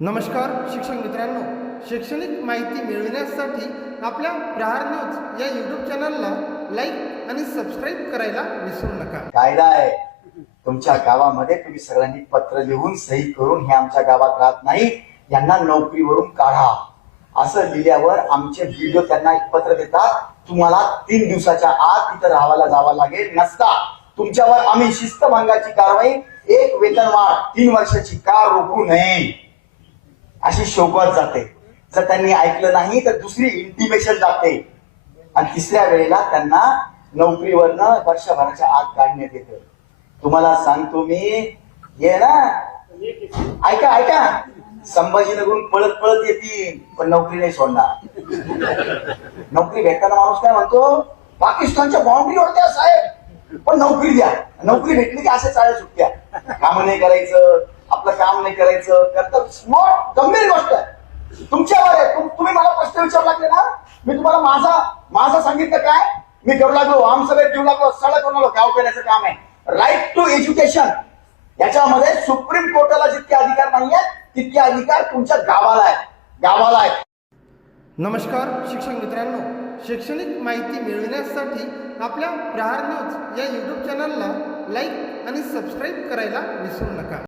नमस्कार शिक्षक मित्रांनो. शैक्षणिक माहिती मिळविण्यासाठी आपल्या प्रहार न्यूज या यूट्यूब चॅनलला लाईक आणि सबस्क्राईब करायला विसरू नका. कायदा आहे. तुमच्या गावामध्ये तुम्ही सगळ्यांनी पत्र लिहून सही करून हे आमच्या गावात राहत नाही यांना नोकरीवरून काढा. असं लिहिल्यावर आमचे व्हिडिओ त्यांना एक पत्र देतात तुम्हाला तीन दिवसाच्या आत तिथं राहायला जावा लागेल. नसता तुमच्यावर आम्ही शिस्तभंगाची कारवाई एक वेतनवाढ तीन वर्षाची का रोखू नये. अशी शोभत जाते. जर त्यांनी ऐकलं नाही तर दुसरी इंटिमेशन जाते आणि तिसऱ्या वेळेला त्यांना नोकरीवरनं वर्षभराच्या आत काढण्यात येतं. तुम्हाला सांगतो मी ये ना. ऐका ऐका. संभाजीनगरून पळत पळत येतील पण नोकरी नाही सोडणार. नोकरी भेटताना माणूस काय म्हणतो पाकिस्तानच्या बाउंड्रीवर द्या साहेब. पण नोकरी द्या. नोकरी भेटली की असे चाळे सुटत्या. काम नाही करायचं. आपलं काम नाही करायचं. करतात स्मॉट गंभीर गोष्ट आहे. तुमच्यावर आहे. तुम्ही मला प्रश्न विचारू लागले ना? मी तुम्हाला माझा माझं सांगितलं काय? मी करू लागलो. आमसभेत देऊ लागलो. सडक करू लागलो गाव पेण्याचं काम आहे. राईट टू एज्युकेशन याच्यामध्ये सुप्रीम कोर्टाला जितके अधिकार नाही आहेत तितके अधिकार तुमच्या गावाला आहे गावाला आहे नमस्कार शिक्षक मित्रांनो. शैक्षणिक माहिती मिळविण्यासाठी आपल्या प्रहार न्यूज या यूट्यूब चॅनलला लाईक आणि सबस्क्राईब करायला विसरू नका.